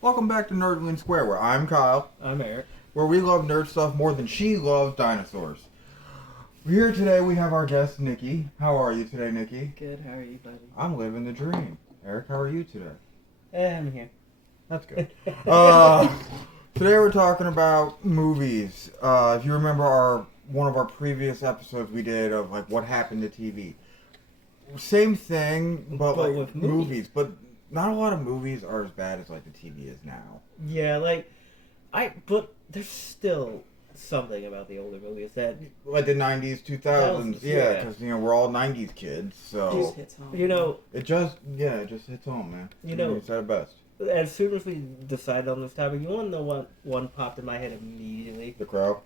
Welcome back to Nerdling Square, where I'm Kyle, I'm Eric. where we love nerd stuff more than she loves dinosaurs. Here today we have our guest, Nikki. How are you today, Nikki? Good, how are you, buddy? I'm living the dream. Eric, how are you today? I'm here. That's good. Today we're talking about movies. If you remember one of our previous episodes we did of like what happened to TV. Same thing, but like with movies. But not a lot of movies are as bad as like the TV is now. Yeah, but there's still something about the older movies that, Like the 90s, 2000s, yeah, yeah. because, we're all 90s kids, so... Just hits home. It just hits home, man. It's at best. as soon as we decided on this topic, you want to know what one popped in my head immediately? The Crow?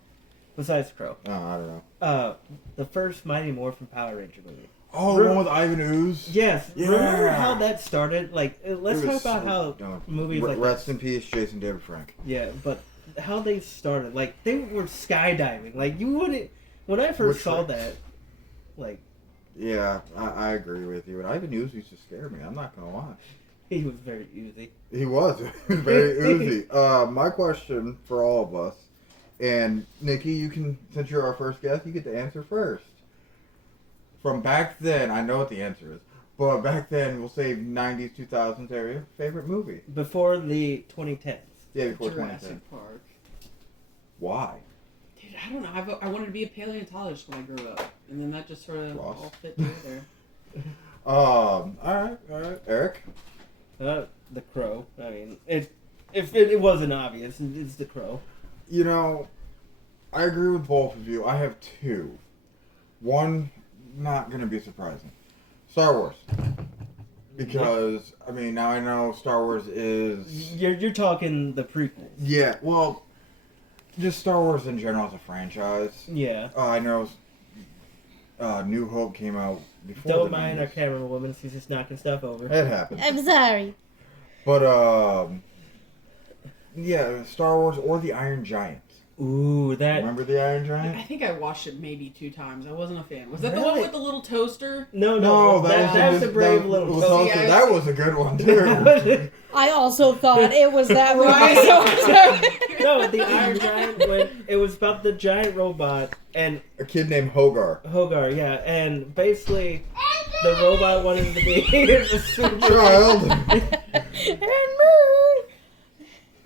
Besides Crow. Oh, I don't know. The first Mighty Morphin Power Ranger movie. Oh, the one with Ivan Ooze? Yes. Yeah. Remember how that started? Like, let's It talk was about so how dumb. movies like Rest in peace, Jason David Frank. Yeah, but how they started, like, they were skydiving. Like, you wouldn't... When I first saw that, like... Yeah, I agree with you. And Ivan Ooze used to scare me, I'm not gonna lie. He was very easy. He was. He was very oozy. My question for all of us, and Nikki, you can, since you're our first guest, you get to answer first. From back then, I know what the answer is, but back then, we'll say 90s, 2000s area, favorite movie? Before the 2010s. Yeah, before 2010. Jurassic Park. Why? Dude, I don't know. I wanted to be a paleontologist when I grew up, and then that just sort of Ross. all fit together. Alright, Eric? The Crow. I mean, if it wasn't obvious, it's The Crow. You know, I agree with both of you. I have two. One, not going to be surprising. Star Wars. Because, I mean, now I know Star Wars is... You're talking the prequels. Yeah, well, just Star Wars in general as a franchise. Yeah. I know New Hope came out before Don't the mind 90s. our camerawoman. She's just knocking stuff over. It happens. I'm sorry. But, yeah, Star Wars or the Iron Giant. Ooh, that... Remember the Iron Giant? I think I watched it maybe 2 times. I wasn't a fan. Was that the Really? one with the little toaster? No, that's the brave little toaster. See, That was a good one, too. I also thought it was that movie. Right. No, the Iron Giant, when it was about the giant robot and A kid named Hogar. Hogar, yeah, and basically the robot wanted to be a super Child.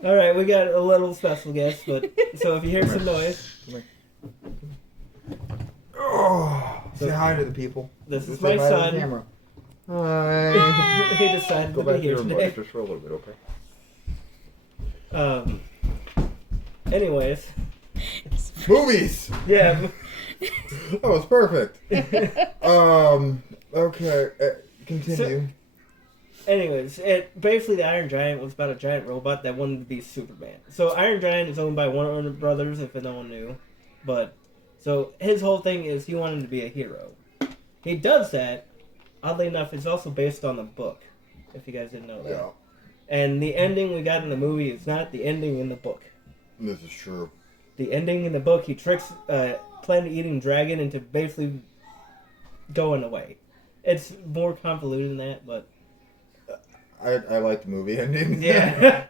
All right, we got a little special guest, but so if you hear some noise, Oh, say hi to the people. this is Say my hi to the son. camera. Hi. He decided Go to back be to here your today. mic just for a little bit, okay? Anyways, Movies. yeah. That was perfect. Okay. Continue. Anyways, basically the Iron Giant was about a giant robot that wanted to be Superman. So Iron Giant is owned by Warner Brothers, if no one knew. But, so his whole thing is he wanted to be a hero. He does that. Oddly enough, it's also based on a book, if you guys didn't know that. Yeah, And the ending we got in the movie is not the ending in the book. this is true. The ending in the book, he tricks planet-eating dragon into basically going away. It's more convoluted than that, but... I like the movie ending. Yeah.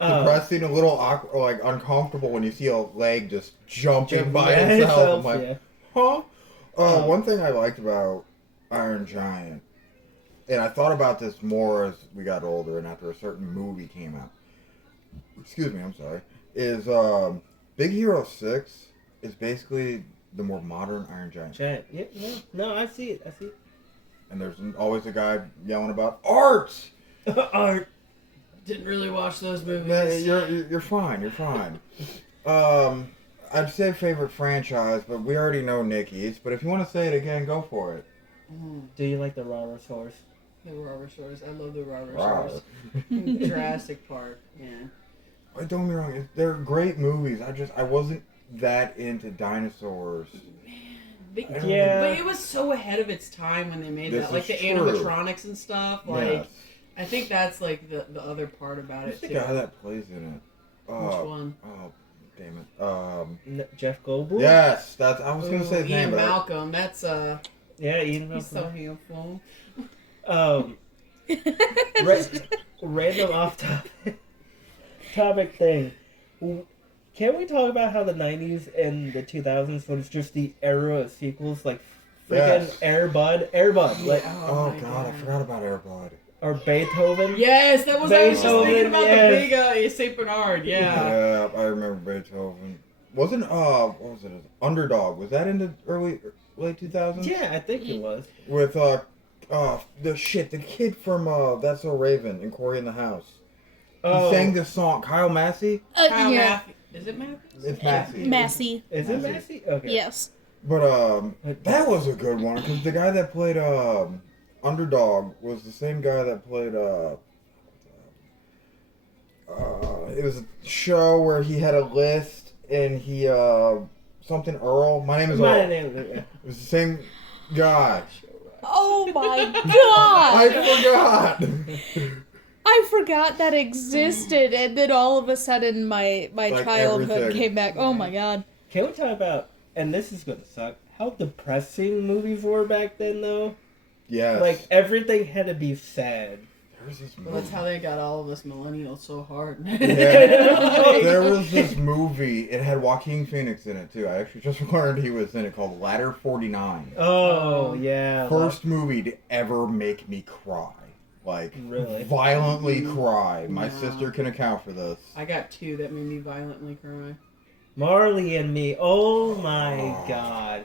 Depressing, a little awkward, like uncomfortable when you see a leg just jumping by Yeah, itself. I'm like, yeah. huh? One thing I liked about Iron Giant, and I thought about this more as we got older and after a certain movie came out. Excuse me, I'm sorry. Is Big Hero 6 is basically the more modern Iron Giant. Giant. Yeah, no, I see it. And there's always a guy yelling about art. Art. Didn't really watch those movies. Nah, you're fine. You're fine. I'd say favorite franchise, but we already know Nikki's. But if you want to say it again, go for it. Do you like the Rauru's horse? The Raurusaurus. I love the Rawr. Raurusaurus. Jurassic Park. Yeah. Don't get me wrong, they're great movies. I wasn't that into dinosaurs. Yeah. But it was so ahead of its time when they made This that. Like the is true. animatronics and stuff. Like, Yes. I think that's like the other part about Who's it the too. guy that plays in it? Which one? Oh, damn it. Jeff Goldblum? Yes, I was gonna say his name, Ian but Malcolm. That's Yeah, Ian he's so Malcolm. handsome. Random off topic. topic thing. Can we talk about how the 90s and the 2000s was just the era of sequels, like freaking Yes. Air Bud, like Oh my god, I forgot about Air Bud. or Beethoven? Yes, that was. I was just Beethoven, thinking about yes. the big Saint Bernard. Yeah. Yeah, I remember Beethoven. Wasn't what was it? Underdog. Was that in the late 2000s? Yeah, I think it was. With the kid from That's So Raven and Corey in the House. Oh, He sang this song. Kyle Massey. Kyle Yeah. Matthews. Is it Matthews? It's Massey. Massey. is it Massey? Okay. Yes. But that was a good one because the guy that played Underdog was the same guy that played it was a show where he had a list and he something Earl. My name is My Earl. name is- It was the same guy. Oh my I god! forgot. I forgot that existed, and then all of a sudden my Like childhood everything. came back. Oh my god! Can we talk about? And this is gonna suck. How depressing movies were back then, though. Yes. Like everything had to be sad. There's this Well, that's movie. how they got all of us millennials so hard. Yeah. There was this movie. It had Joaquin Phoenix in it too. I actually just learned he was in it, called Ladder 49. Oh yeah. First movie to ever make me cry. Like, Really? violently cry. My No. sister can account for this. I got two that made me violently cry. Marley and Me. Oh my Oh. god.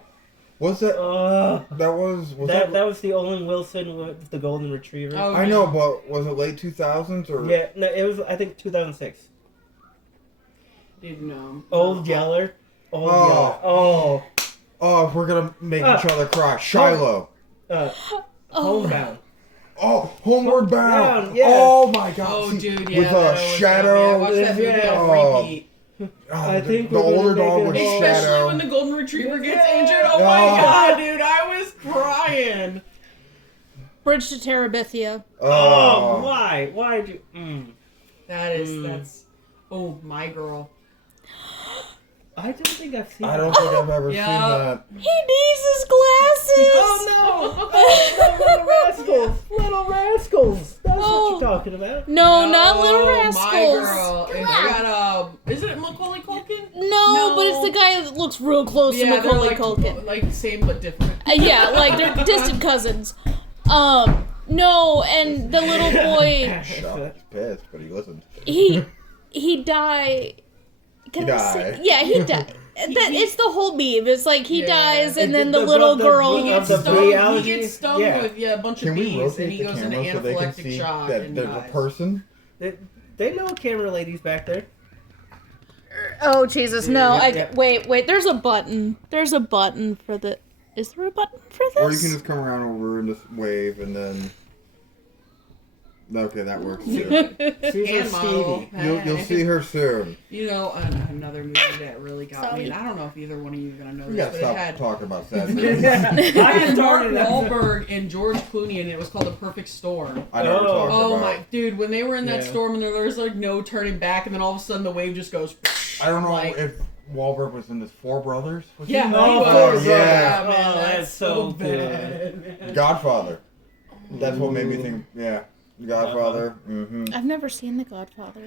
Was that? Oh. That was That was the Owen Wilson with the golden retriever. Oh, I know, but was it late 2000s or? Yeah, no, it was I think 2006. Didn't know. Old Yeller. Old Oh. Yeller. Oh. Oh, if we're gonna make Ah. each other cry, Shiloh. Uh, Oh, Homebound. Oh, Homeward Bound. Yeah. Oh my God. Oh, See, dude, yeah. with that always Shadow. got me. I watched that movie Yeah. on Oh. repeat. I the, think the we're gonna older make dog it with all- Especially Shadow. when the golden retriever gets Yeah. injured. Oh my Oh. god, dude, I was crying. Bridge to Terabithia. Oh, why? Why'd you? That's. Oh, my girl. I don't think I've seen. I don't think I've ever Yeah. seen that. He needs his glasses. Oh no! Oh, no, Little Rascals! Little Rascals! That's what Oh. you're talking about. No, not Little My Rascals. girl. And Come they on. got, isn't it Macaulay Culkin? No, but it's the guy that looks real close to they're Macaulay like, Culkin. like same but different. Yeah, like they're distant cousins. No, and the little boy, Shocked. He's pissed, but he listened. he died. Can He I say- died. Yeah, he died. It's the whole meme. It's like he Yeah. dies, and And then the- the little the- girl. He Of gets the stung. bee He allergy? gets stung Yeah. with a bunch of Can we bees, and rotate he the goes into camera so they can anaphylactic see shock that and there's dies. a person? They know camera ladies back there. Oh Jesus! No, Yeah. wait. There's a button. There's a button for the. Is there a button for this? Or you can just come around over and just wave and then. Okay, that works too. She's Hand a model. Stevie. You'll see her soon. You know, another movie that really got me, and I don't know if either one of you are gonna know We this, gotta but it stop had talking about sad movies. I it had Mark started that. Wahlberg and George Clooney, and it was called The Perfect Storm. I know what you're talking Oh about. my, dude! When they were in that Yeah. storm, and there was like no turning back, and then all of a sudden the wave just goes. I don't know like- if Wahlberg was in this Four Brothers. Was he Yeah, in he that? was. Oh, yeah. man, Oh, that's that's so so bad. man. Godfather. That's what made me think. Yeah, Godfather. Mm-hmm. I've never seen The Godfather.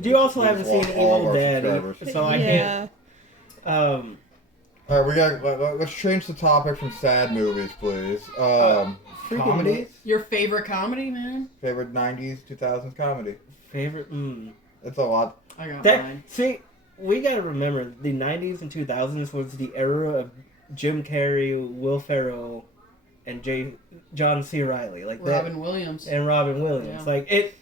You also haven't seen Lost all of Evil our Dead, subscribers. so I can't. Yeah. All right, we got. Let's change the topic from sad movies, please. Freaking Comedies. Your favorite comedy, man? Favorite '90s, 2000s comedy. Favorite. It's a lot. I got That mine. see, we gotta remember the '90s and 2000s was the era of Jim Carrey, Will Ferrell, and John C. Reilly, like Robin Williams. that, and Robin Williams. Yeah. Like it.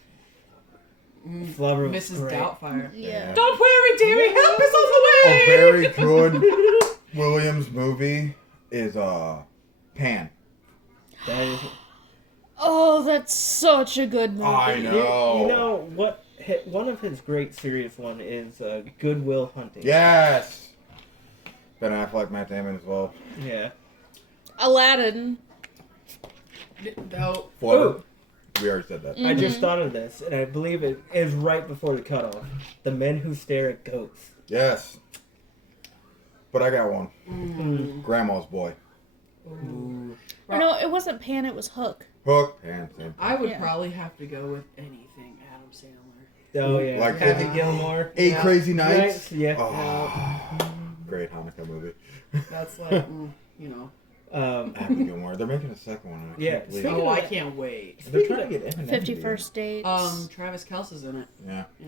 Mm, Flubber was Mrs. great. Doubtfire. Yeah. Don't worry, dearie, help is on the A way. very good Williams movie is Pan. That is, Oh, that's such a good movie. I you know. know what? One of his great serious one is Good Will Hunting. Yes. Ben Affleck, Matt Damon as well. Yeah. Aladdin. No. Flutter. We already said that. I just thought of this, and I believe it is right before the cutoff. The Men Who Stare at Ghosts. Yes. But I got one. Mm. Grandma's Boy. Ooh. Or no, it wasn't Pan. It was Hook. Hook. Pan. Same. I would Yeah. probably have to go with anything Adam Sandler. Oh yeah, Like Happy 50 Gilmore. Eight Yeah. Crazy Nights. Yeah. Oh, great Hanukkah movie. That's like, you know. Happy Gilmore. They're making a second one. I Yeah, can't believe speaking it. Oh, of I that- can't wait. They're trying to get Eminem. 51st Dates. Travis Kelce's in it. Yeah. Yeah.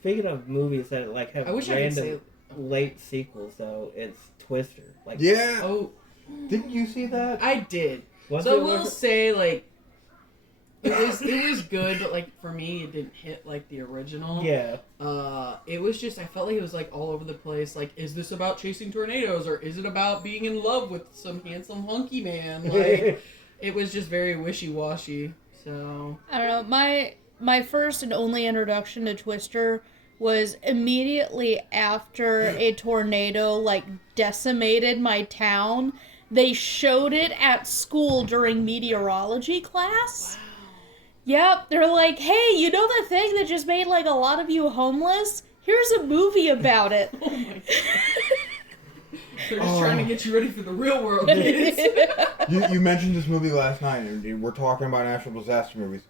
Speaking of movies that like have I wish I could random say. late sequels, though, it's Twister. Like, Yeah. Oh, Didn't you see that? I did. was So I it will worth say, like, it was good, but like for me, it didn't hit like the original. Yeah. It was just I felt like it was like all over the place. Like, is this about chasing tornadoes or is it about being in love with some handsome hunky man? Like, it was just very wishy washy. So I don't know. My first and only introduction to Twister was immediately after a tornado like decimated my town. They showed it at school during meteorology class. Yep, they're like, hey, you know the thing that just made like a lot of you homeless? Here's a movie about it. oh my god, they're just trying to get you ready for the real world, kids. You mentioned this movie last night, and we're talking about natural disaster movies.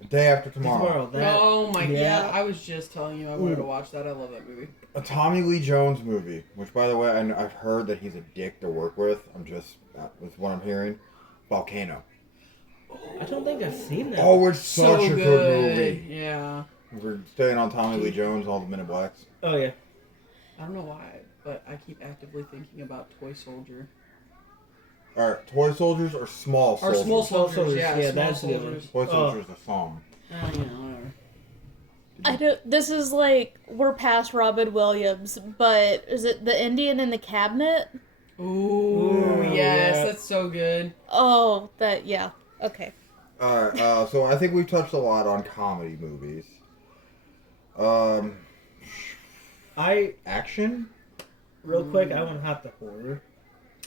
The Day After Tomorrow. That, Oh my Yeah. god, I was just telling you I wanted to watch that. I love that movie. A Tommy Lee Jones movie, which, by the way, I've heard that he's a dick to work with. That's what I'm hearing. Volcano. I don't think I've seen that. Oh, it's such a good movie. Yeah. We're staying on Tommy Lee Jones, all the Men in Blacks. Oh yeah. I don't know why, but I keep actively thinking about Toy Soldier. All right, Toy Soldiers or Small Or Soldiers? Small Small Soldiers, Soldiers, yeah. yeah, Small that's the good one. Soldiers. Toy Soldiers, the song. You know, whatever. I don't. This is like we're past Robin Williams, but is it The Indian in the Cabinet? Ooh, Yeah. yes, Yeah. that's so good. Oh, that yeah. Okay. All right, so I think we've touched a lot on comedy movies. Action? Real quick, I want to hop to horror.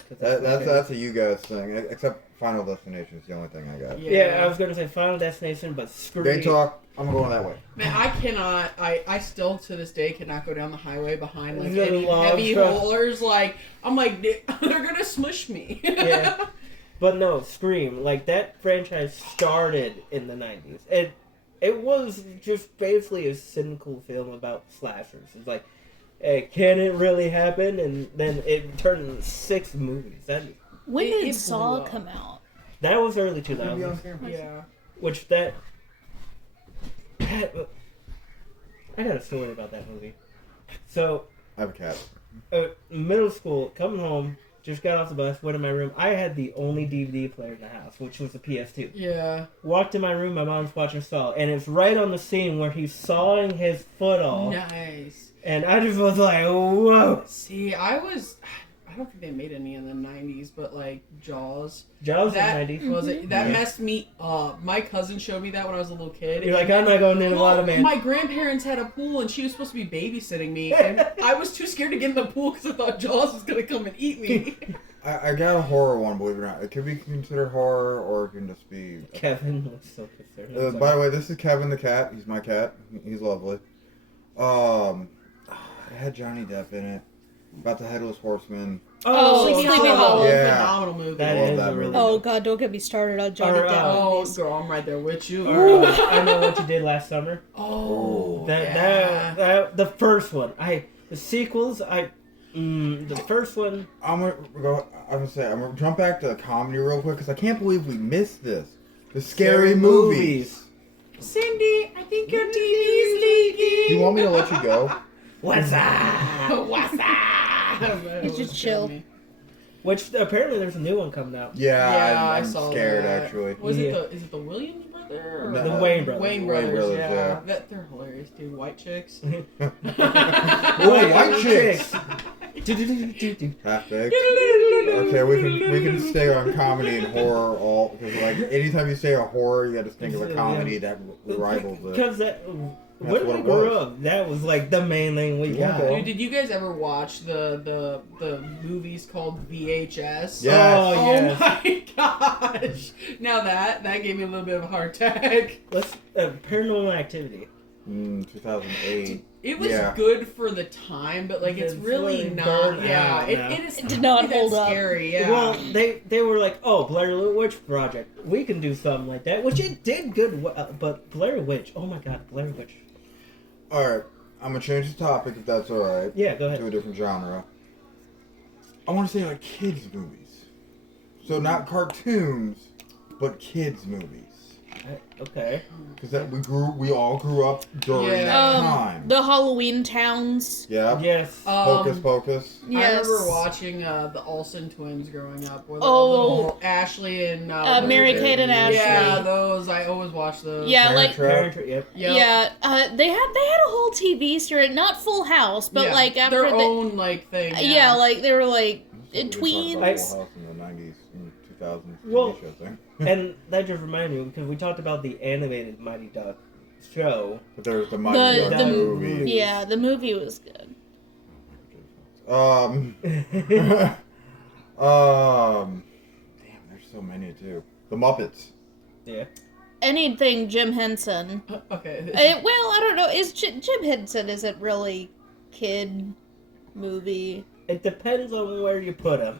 'Cause That's a you guys thing. Except Final Destination's the only thing I got. Yeah, I was gonna say Final Destination, but screw They it. talk. I'm going that way. Man, I cannot. I still to this day cannot go down the highway behind like The any log heavy truck. rollers. Like I'm like they're gonna smush me. Yeah. But no, Scream. Like that franchise started in the '90s. It was just basically a cynical film about slashers. It's like, hey, can it really happen? And then it turned into 6 movies. When It did blew Saw up. come out? That was early 2000s. Yeah. Which that I got a story about that movie. So, I have a cat. middle school, coming home, just got off the bus, went in my room. I had the only DVD player in the house, which was the PS2. Yeah. Walked in my room, my mom's watching Saw, and it's right on the scene where he's sawing his foot off. Nice. And I just was like, whoa. See, I don't think they made any in the 90s, but like Jaws. Jaws That in the 90s. was it. That Yeah. messed me up. My cousin showed me that when I was a little kid. You're like, I'm not going in the water, man. My grandparents had a pool, and she was supposed to be babysitting me, and I was too scared to get in the pool because I thought Jaws was gonna come and eat me. I got a horror one, believe it or not. It could be considered horror, or it can just be. Kevin was so concerned. I'm By sorry. the way, this is Kevin the cat. He's my cat. He's lovely. It had Johnny Depp in it. About the Headless Horseman. Oh, Sleepy Hollow. Yeah. Phenomenal movie. That love is that a really movie. Oh God, don't get me started on Johnny Or, Depp Oh, movies. girl, I'm right there with you. Or, I Know What You Did Last Summer. Oh, That the first one. The sequels. The first one. I'm gonna jump back to comedy real quick because I can't believe we missed this. The scary movies. Cindy, I think your TV's leaking. Do you want me to let you go? What's that? What's that? It's just chill. Which apparently there's a new one coming out. Yeah, I'm saw scared that. actually. Was Yeah. is it the Williams brother? Or No, The Wayne brothers. Wayne Wayne brothers, brothers, yeah. yeah. They're hilarious, dude. White chicks. Oh, white chicks. Do-do-do-do-do. Half baked. Okay, we can stay on comedy and horror all because like anytime you say a horror, you got to think of a comedy that rivals it. Because when what we it grew was. up, that was like the main thing we Yeah. got. Dude, did you guys ever watch the movies called VHS? Yes. Oh, Oh yes. my gosh! Now that gave me a little bit of a heart attack. Let's Paranormal Activity. 2008. It was Yeah. good for the time, but like it's It's really really not. burned Yeah, out it now. is. It did not that hold up. Scary. Yeah. Well, they were like, oh, Blair Witch Project. We can do something like that, which it did good. But Blair Witch, oh my God, Blair Witch. Alright, I'm gonna change the topic if that's alright. Yeah, go To a ahead. different genre. I want to say like kids movies. So not cartoons, but kids movies. Okay. Because we all grew up during Yeah. that time. The Halloween Towns. Yeah. Yes. Hocus Pocus. Yes. I remember watching the Olsen twins growing up. Where Oh. Ashley and Mary-Kate and Ashley. Yeah, those. I always watch those. Yeah, Parent like Trap. Parent, yep. Yep. yeah. They had a whole TV series, not Full House, but Yeah, like after their the own like thing. yeah, like they were like That's what we talked about tweens. Full House in the 90s and 2000s Well, TV show thing. And that just reminded me because we talked about the animated Mighty Duck show. But there was the Mighty The- Duck the- movie. Yeah, the movie was good. Damn, there's so many too. The Muppets. Yeah. Anything Jim Henson. Okay. Well, I don't know. Is Jim Henson isn't really kid movie. It depends on where you put them.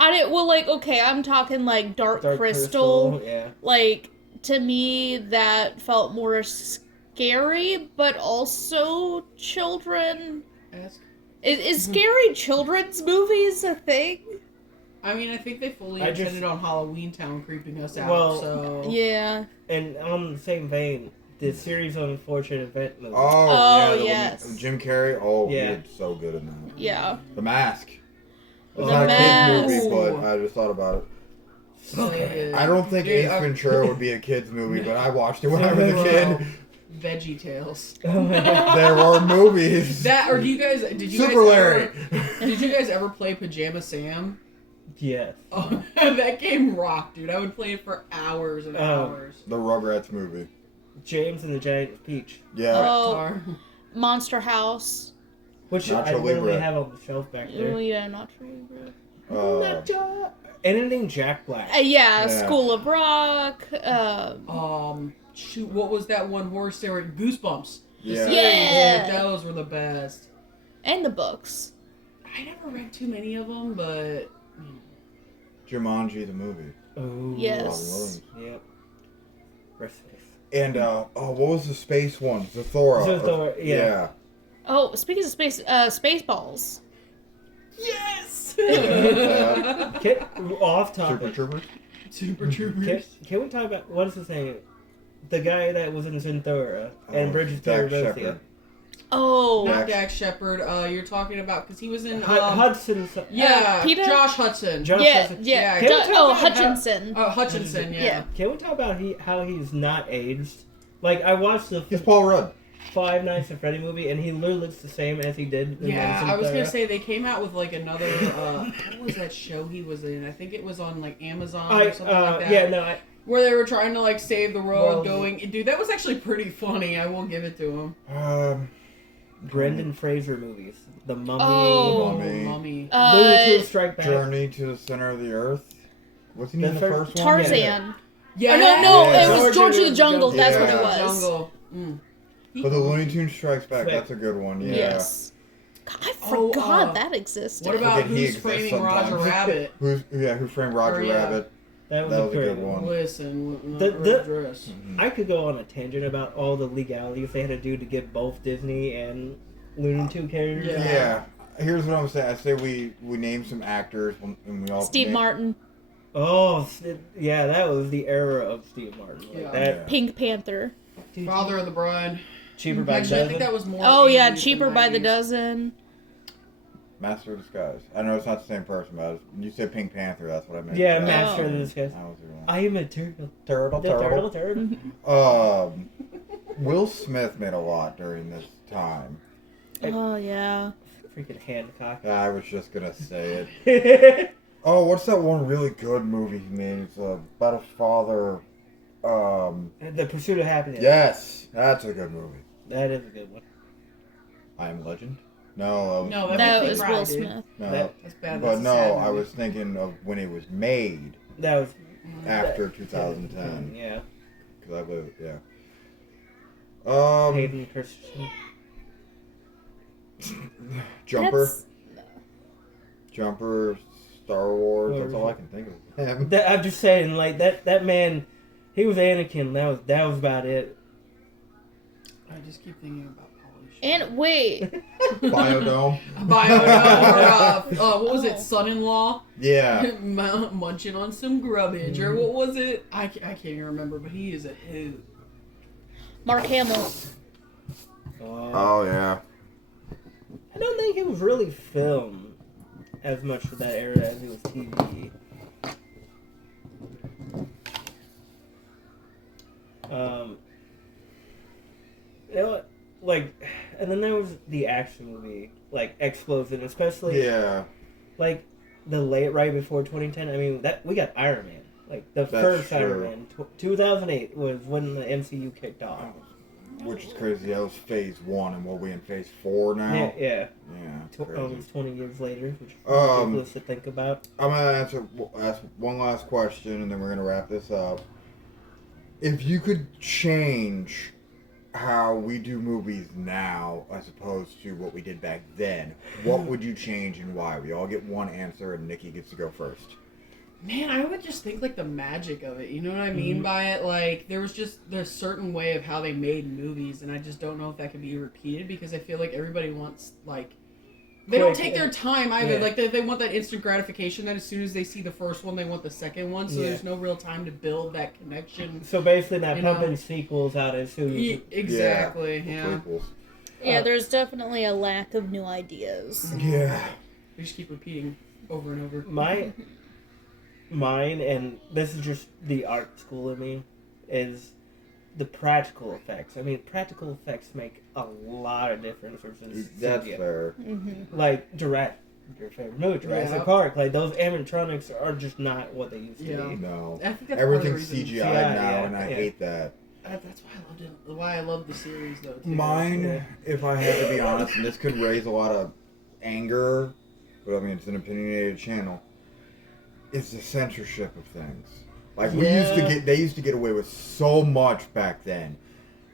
Okay, I'm talking like Dark Crystal. Yeah. Like, to me, that felt more scary, but also children. Ask. Is scary children's movies a thing? I mean, I think they fully I just- intended on Halloween Town creeping us out. Well, so Yeah. And on the same vein, the series of Unfortunate Event movie. Oh, yeah. The yes. one, Jim Carrey. Oh, he Yeah. did so good in that. Yeah. The Mask. It's The not a Mask. kid's movie, but I just thought about it. Okay. I don't think Dude, Ace Ventura would be a kid's movie, but I watched it when I was a kid. Veggie Tales. Oh my god. There were movies. That or did you Super guys Larry. did you guys ever play Pajama Sam? Yes. Oh, that game rocked, dude. I would play it for hours and hours. The Rugrats movie. James and the Giant Peach, Yeah. Oh, Tar. Monster House. which Nacho I literally Libre. have on the shelf back Oh, there. yeah, not true. Anything Jack Black. Yeah, Yeah. School of Rock. Shoot, what was that one horror series? Goosebumps. Yeah. Yeah. Dude, those were the best. And the books. I never read too many of them, but Jumanji the movie. Oh. Yes. Robin Williams. Yep. Rest in peace. And what was the space one? Zathora. Zathora, yeah. Oh, speaking of Spaceballs. yes. Off Super topic. Troopers. Super Troopers. Can we talk about what is his name? The guy that was in Zathura and Bridges to Dax Terabithia. Shepard. Oh. Not Dax Shepard. You're talking about because he was in Hudson. yeah, Peter? Josh Hudson. Josh Yeah, Hudson. yeah. Can we talk about Hutchinson. Hutchinson. Yeah. Yeah. Can we talk about how he's not aged? Like I watched the He's Paul Rudd. Five Nights at Freddy movie, and he literally looks the same as he did. In Yeah, I was Zathura. gonna say they came out with like another. What was that show he was in? I think it was on like Amazon or something like that. Yeah, no, Where they were trying to like save the world, Well, going, dude, that was actually pretty funny. I will give it to him. Brendan Fraser movies, The Mummy, Oh. Mummy. Looney Tunes Strike Back. Journey to the Center of the Earth. Wasn't he in the first one? Tarzan. Yeah. Oh, no, Yeah. it was George of the Jungle. That's what Yeah. it was. Jungle. Mm. But the Looney Tunes Strikes Back, Wait. that's a good one, yeah. Yes. God, I Oh, forgot that existed. What about Forget he Who's exists Framing Roger sometimes. Rabbit? Who Framed Roger Or, yeah. Rabbit? That was, That a was a great good one. Listen, The- dress. I could go on a tangent about all the legalities they had to do to get both Disney and Looney Tunes characters. Yeah. Yeah. Here's what I'm saying. I say we name some actors and we all Steve name- Martin. Oh, yeah, that was the era of Steve Martin. Like Yeah. that. Pink Panther. Father of the Bride. Cheaper by the Actually, I think dozen. that was more. Oh, yeah, 80s Cheaper than by the 90s. Dozen. Master of Disguise. I know it's not the same person, but you said Pink Panther. That's what I meant. Yeah, That Master Oh. of the Disguise. was the one. I am a turtle. Turtle, The turtle. turtle. Will Smith made a lot during this time. Oh, yeah. Freaking Hancock. I was just gonna say it. The Oh, what's that one really good movie he made? It's about a father. Pursuit of Happiness. Yes, that's a good movie. That is a good one. I Am Legend. No, No, was, That makes me was cry, Will dude. Smith. no. That's bad. But That's a no, sad I movie. was thinking of when it was made That was after 2010. Yeah. Because I lived, yeah. Hayden Christensen. Jumper, That's- Jumper, Star Wars. Where That's was all it? I can think of him. I'm just saying, like that man, he was Anakin. That was about it. I just keep thinking about Paul And wait, Biodome. Biodome, or what was it, Oh. Son-in-Law? Yeah. Munching on some grubbage, or what was it? I can't even remember, but he is a hoot. Mark Hamill. Oh yeah. I don't think it was really filmed as much for that era as it was TV. You know what? Like, and then there was the action movie, like Explosion, especially Yeah. like the right before 2010. I mean, that we got Iron Man, like the That's first true. Iron Man. 2008 was when the MCU kicked off. Which is crazy. That was phase 1, and we're in phase 4 now. Yeah, yeah. Yeah. It's crazy. Almost 20 years later, which is Um, ridiculous to think about. I'm gonna ask one last question, and then we're gonna wrap this up. If you could change how we do movies now, as opposed to what we did back then, what would you change and why? We all get one answer, and Nikki gets to go first. Man, I would just think like the magic of it. You know what I mean by it? Like there was just a certain way of how they made movies, and I just don't know if that can be repeated because I feel like everybody wants like they don't Quick, take their time either. yeah. Like they want that instant gratification that as soon as they see the first one, they want the second one. So Yeah. there's no real time to build that connection. So basically, not You know. pumping sequels out as soon as you... Exactly. The Yeah. prequels. Yeah, there's definitely a lack of new ideas. Yeah. We just keep repeating over and over. Mine, and this is just the art school in me, is the practical effects. I mean, practical effects make a lot of difference versus That's CGI. fair. Like your favorite movie, Jurassic Yeah. Park. Like those animatronics are just not what they used to Yeah. be. No. I think that's Everything's part of the reason. CGI Yeah, now, yeah, and I yeah. hate that. That's why I loved it. Why I love the series though. Too. Mine, Yeah. if I had to be honest, and this could raise a lot of anger, but I mean, it's an opinionated channel, is the censorship of things. Like, Yeah. they used to get away with so much back then.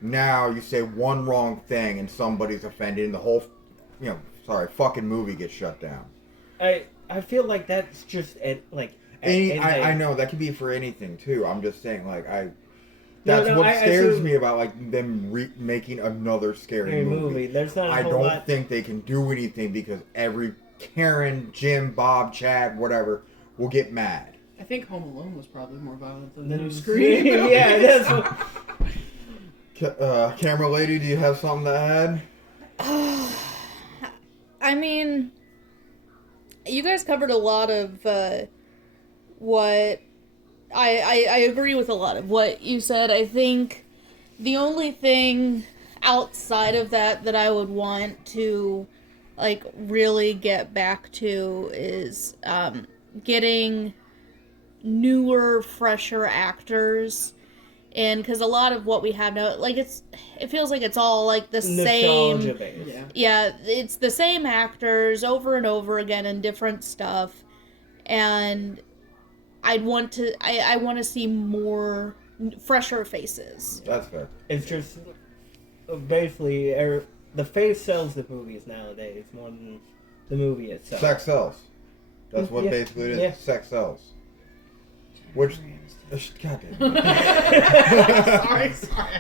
Now, you say one wrong thing and somebody's offended and the whole, fucking movie gets shut down. I feel like that's just I know, that could be for anything, too. I'm just saying, that's No, what I scares see- me about, like, them making another scary movie. There's not a I whole don't lot. think they can do anything because every Karen, Jim, Bob, Chad, whatever, will get mad. I think Home Alone was probably more violent than the Then new Scream. yeah, that's what, Camera lady, do you have something to add? I mean, you guys covered a lot of what I agree with a lot of what you said. I think the only thing outside of that I would want to like really get back to is getting newer, fresher actors. And because a lot of what we have now, like it feels like it's all like the same. nostalgia based. Yeah. Yeah, it's the same actors over and over again in different stuff, and I want to see more fresher faces. That's fair. It's just basically the face sells the movies nowadays more than the movie itself. Sex sells. That's what Yeah. basically it is. Yeah. Sex sells. Which, God damn. sorry.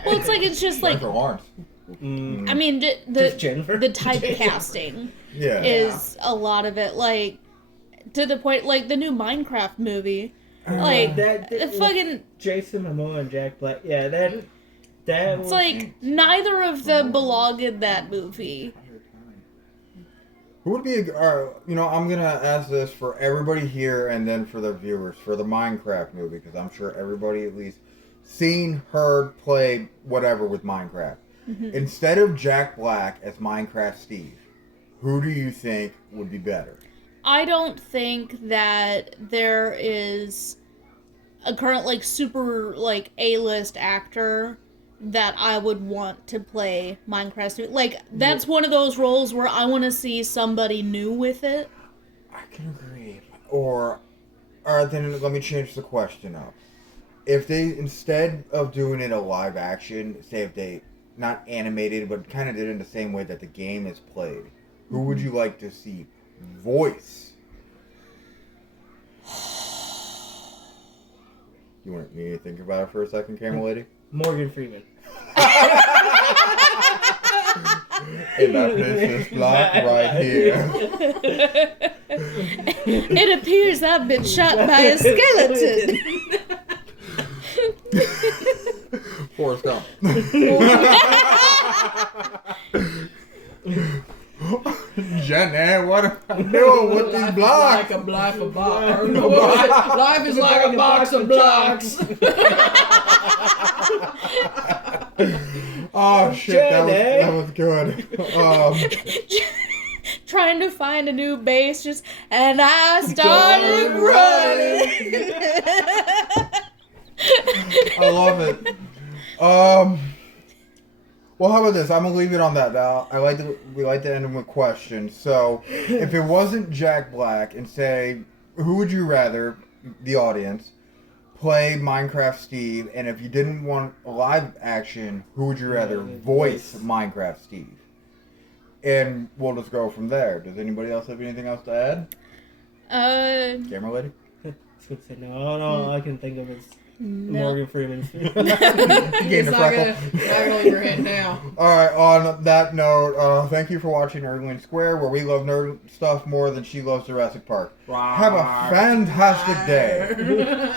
Well, it's like it's just like Jennifer Lawrence. Mm, I mean just Jennifer. the typecasting Yeah. is a lot of it, like to the point like the new Minecraft movie, like that the fucking. Jason Momoa and Jack Black. Yeah, that It's was, like neither of them belong in that movie. Who would be I'm gonna ask this for everybody here and then for the viewers for the Minecraft movie because I'm sure everybody at least seen, heard, played whatever with Minecraft. Instead of Jack Black as Minecraft Steve, who do you think would be better? I don't think that there is a current like super like A-list actor that I would want to play Minecraft. Like that's one of those roles where I want to see somebody new with it. I can agree. Or then let me change the question up. If they, instead of doing it a live action, say if they, not animated, but kind of did it in the same way that the game is played, who would you like to see voice? You need to think about it for a second, camera lady? Morgan Freeman. And I place this block right here. It appears I've been shot by a skeleton. Forrest Gump. Jenny, what am I doing with these blocks? Life is like a box of blocks. Oh shit, that was good. Trying to find a new base, and I started running. I love it. Well, how about this? I'm gonna leave it on that. We like to end them with questions. So, if it wasn't Jack Black, and say, who would you rather, the audience, play Minecraft Steve? And if you didn't want live action, who would you rather voice Minecraft Steve? And we'll just go from there. Does anybody else have anything else to add? Camera lady? I was gonna say no, I can think of it. No. Morgan Freeman. Gained It's a not freckle. gonna leave your head now. Alright, on that note, thank you for watching Nerdling Square, where we love nerd stuff more than she loves Jurassic Park. Have a fantastic day.